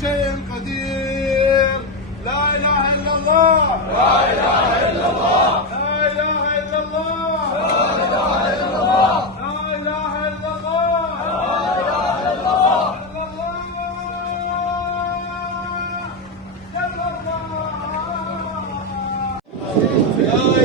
شيء قدير. لا إله إلا الله، لا إله إلا الله، لا إله إلا الله، لا إله إلا الله، لا إله إلا الله، لا إله إلا الله، صلى الله، صلى الله. لا